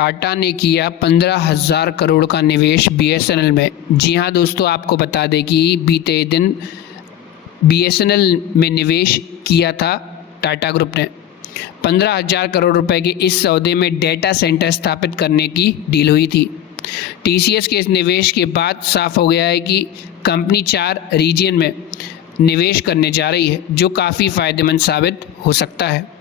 टाटा ने किया 15,000 करोड़ का निवेश बीएसएनएल में। जी हाँ दोस्तों, आपको बता दें कि बीते दिन बीएसएनएल में निवेश किया था टाटा ग्रुप ने। 15,000 करोड़ रुपए के इस सौदे में डेटा सेंटर स्थापित करने की डील हुई थी। टीसीएस के इस निवेश के बाद साफ हो गया है कि कंपनी 4 रीजन में निवेश करने जा रही है, जो काफ़ी फ़ायदेमंद साबित हो सकता है।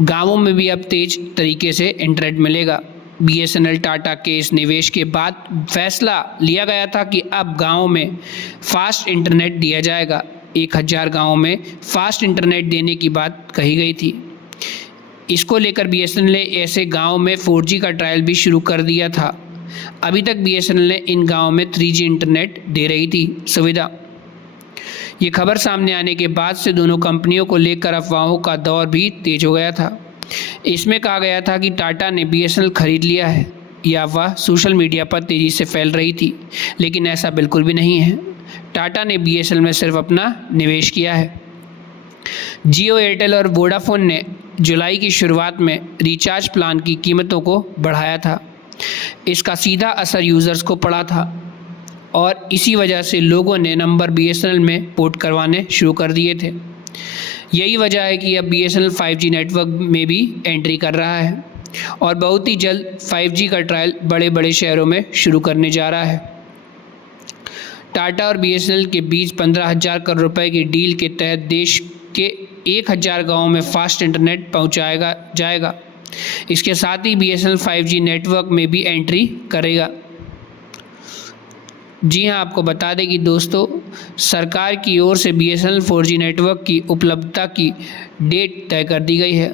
गांवों में भी अब तेज तरीके से इंटरनेट मिलेगा। बीएसएनएल टाटा के इस निवेश के बाद फैसला लिया गया था कि अब गांवों में फास्ट इंटरनेट दिया जाएगा। 1,000 गांवों में फास्ट इंटरनेट देने की बात कही गई थी। इसको लेकर बीएसएनएल ने ऐसे गांवों में 4G का ट्रायल भी शुरू कर दिया था। अभी तक बीएसएनएल ने इन गांवों में 3G इंटरनेट दे रही थी सुविधा। ये खबर सामने आने के बाद से दोनों कंपनियों को लेकर अफवाहों का दौर भी तेज हो गया था। इसमें कहा गया था कि टाटा ने बीएसएनएल खरीद लिया है। यह अफवाह सोशल मीडिया पर तेज़ी से फैल रही थी, लेकिन ऐसा बिल्कुल भी नहीं है। टाटा ने बीएसएनएल में सिर्फ अपना निवेश किया है। जियो, एयरटेल और वोडाफोन ने जुलाई की शुरुआत में रिचार्ज प्लान की कीमतों को बढ़ाया था। इसका सीधा असर यूज़र्स को पड़ा था और इसी वजह से लोगों ने नंबर बीएसएनएल में पोर्ट करवाने शुरू कर दिए थे। यही वजह है कि अब बीएसएनएल 5G नेटवर्क में भी एंट्री कर रहा है और बहुत ही जल्द 5G का ट्रायल बड़े बड़े शहरों में शुरू करने जा रहा है। टाटा और बीएसएनएल के बीच 15,000 करोड़ रुपए की डील के तहत देश के 1,000 गाँवों में फास्ट इंटरनेट पहुँचाया जाएगा। इसके साथ ही बीएसएनएल 5G नेटवर्क में भी एंट्री करेगा। जी हाँ, आपको बता दें कि दोस्तों, सरकार की ओर से बीएसएनएल 4G नेटवर्क की उपलब्धता की डेट तय कर दी गई है।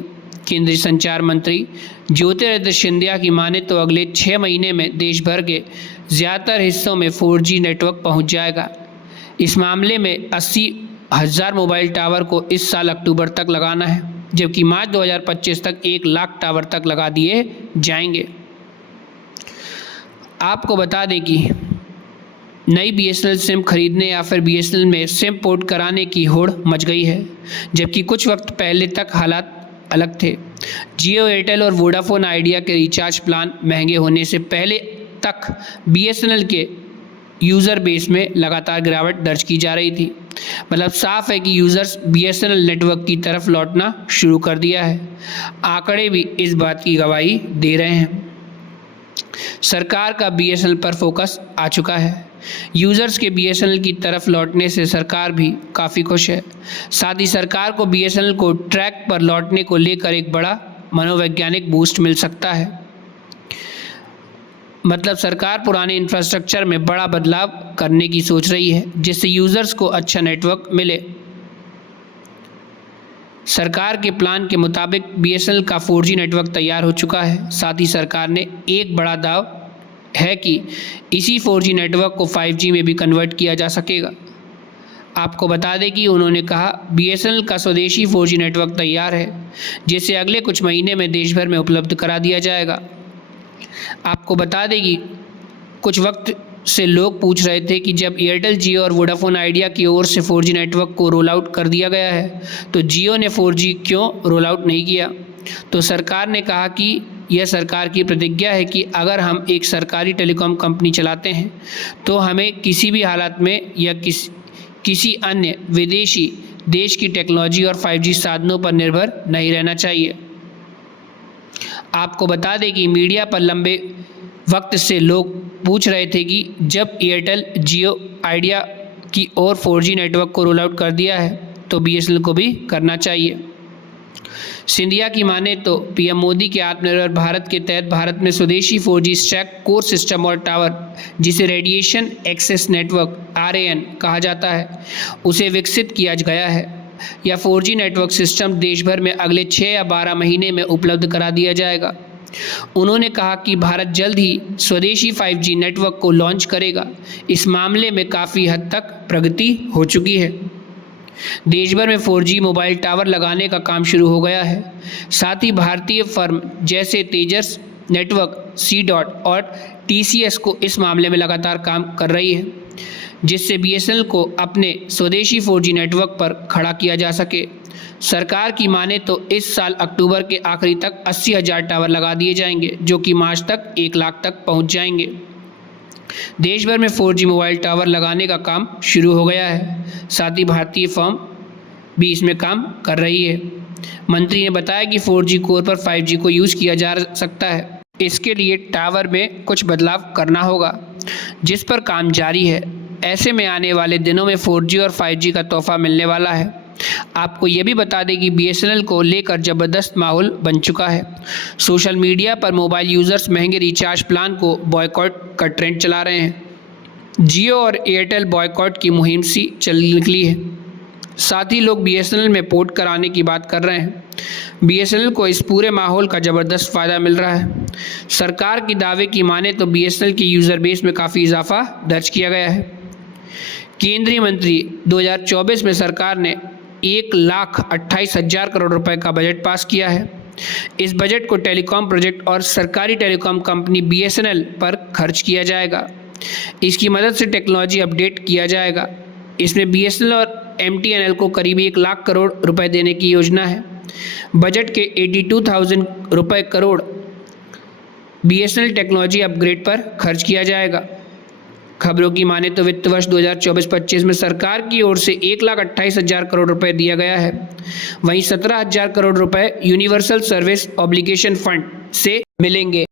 केंद्रीय संचार मंत्री ज्योतिरादित्य सिंधिया की माने तो अगले 6 महीने में देश भर के ज़्यादातर हिस्सों में 4G नेटवर्क पहुंच जाएगा। इस मामले में 80,000 मोबाइल टावर को इस साल अक्टूबर तक लगाना है, जबकि मार्च 2025 तक 1 लाख टावर तक लगा दिए जाएंगे। आपको बता दें कि नई बीएसएनएल सिम खरीदने या फिर बीएसएनएल में सिम पोर्ट कराने की होड़ मच गई है, जबकि कुछ वक्त पहले तक हालात अलग थे। जियो, एयरटेल और वोडाफोन आइडिया के रिचार्ज प्लान महंगे होने से पहले तक बीएसएनएल के यूज़र बेस में लगातार गिरावट दर्ज की जा रही थी। मतलब साफ है कि यूज़र्स बीएसएनएल नेटवर्क की तरफ लौटना शुरू कर दिया है। आंकड़े भी इस बात की गवाही दे रहे हैं। सरकार का बीएसएनएल पर फोकस आ चुका है। यूज़र्स के बीएसएनएल की तरफ लौटने से सरकार भी काफ़ी खुश है। साथ ही सरकार को बीएसएनएल को ट्रैक पर लौटने को लेकर एक बड़ा मनोवैज्ञानिक बूस्ट मिल सकता है। मतलब सरकार पुराने इंफ्रास्ट्रक्चर में बड़ा बदलाव करने की सोच रही है, जिससे यूज़र्स को अच्छा नेटवर्क मिले। सरकार के प्लान के मुताबिक बीएसएनएल का 4G नेटवर्क तैयार हो चुका है। साथ ही सरकार ने एक बड़ा दाव है कि इसी 4G नेटवर्क को 5G में भी कन्वर्ट किया जा सकेगा। आपको बता दें कि उन्होंने कहा बीएसएनएल का स्वदेशी 4G नेटवर्क तैयार है, जिसे अगले कुछ महीने में देश भर में उपलब्ध करा दिया जाएगा। आपको बता दें कि कुछ वक्त से लोग पूछ रहे थे कि जब एयरटेल, जियो और वोडाफोन आइडिया की ओर से 4G नेटवर्क को रोल आउट कर दिया गया है, तो जियो ने 4G क्यों रोल आउट नहीं किया। तो सरकार ने कहा कि यह सरकार की प्रतिज्ञा है कि अगर हम एक सरकारी टेलीकॉम कंपनी चलाते हैं तो हमें किसी भी हालत में या किसी अन्य विदेशी देश की टेक्नोलॉजी और 5G साधनों पर निर्भर नहीं रहना चाहिए। आपको बता दें कि मीडिया पर लंबे वक्त से लोग पूछ रहे थे कि जब एयरटेल, जियो, आइडिया की ओर 4G नेटवर्क को रोल आउट कर दिया है तो बीएसएनएल को भी करना चाहिए। सिंधिया की माने तो पीएम मोदी के आत्मनिर्भर भारत के तहत भारत में स्वदेशी 4G स्टैक कोर सिस्टम और टावर, जिसे रेडिएशन एक्सेस नेटवर्क RAN कहा जाता है, उसे विकसित किया गया है। यह 4G नेटवर्क सिस्टम देश भर में अगले 6 या 12 महीने में उपलब्ध करा दिया जाएगा। उन्होंने कहा कि भारत जल्द ही स्वदेशी 5G नेटवर्क को लॉन्च करेगा। इस मामले में काफ़ी हद तक प्रगति हो चुकी है। देश भर में 4G मोबाइल टावर लगाने का काम शुरू हो गया है। साथ ही भारतीय फर्म जैसे तेजस नेटवर्क, C-Dot और TCS को इस मामले में लगातार काम कर रही है, जिससे बीएसएनएल को अपने स्वदेशी 4G नेटवर्क पर खड़ा किया जा सके। सरकार की माने तो इस साल अक्टूबर के आखिरी तक 80,000 टावर लगा दिए जाएंगे, जो कि मार्च तक 1 लाख तक पहुंच जाएंगे। देश भर में 4G मोबाइल टावर लगाने का काम शुरू हो गया है। साथ ही भारतीय फर्म भी इसमें काम कर रही है। मंत्री ने बताया कि 4G कोर पर 5G को यूज़ किया जा सकता है। इसके लिए टावर में कुछ बदलाव करना होगा, जिस पर काम जारी है। ऐसे में आने वाले दिनों में 4G और 5G का तोहफा मिलने वाला है। आपको ये भी बता दें कि BSNL को लेकर ज़बरदस्त माहौल बन चुका है। सोशल मीडिया पर मोबाइल यूज़र्स महंगे रिचार्ज प्लान को बॉयकॉट का ट्रेंड चला रहे हैं। जियो और एयरटेल बॉयकॉट की मुहिम सी चल निकली है। साथ ही लोग BSNL में पोर्ट कराने की बात कर रहे हैं। BSNL को इस पूरे माहौल का ज़बरदस्त फ़ायदा मिल रहा है। सरकार के दावे की माने तो BSNL की यूज़र बेस में काफ़ी इजाफा दर्ज किया गया है। केंद्रीय मंत्री 2024 में सरकार ने 1,28,000 करोड़ रुपए का बजट पास किया है। इस बजट को टेलीकॉम प्रोजेक्ट और सरकारी टेलीकॉम कंपनी BSNL पर खर्च किया जाएगा। इसकी मदद से टेक्नोलॉजी अपडेट किया जाएगा। इसमें BSNL और MTNL को करीब 1 लाख करोड़ रुपए देने की योजना है। बजट के 82,000 रुपए करोड़ BSNL टेक्नोलॉजी अपग्रेड पर खर्च किया जाएगा। खबरों की माने तो वित्त वर्ष 2024-25 में सरकार की ओर से 1,28,000 करोड़ रुपए दिया गया है। वहीं 17,000 करोड़ रुपए यूनिवर्सल सर्विस ऑब्लिगेशन फंड से मिलेंगे।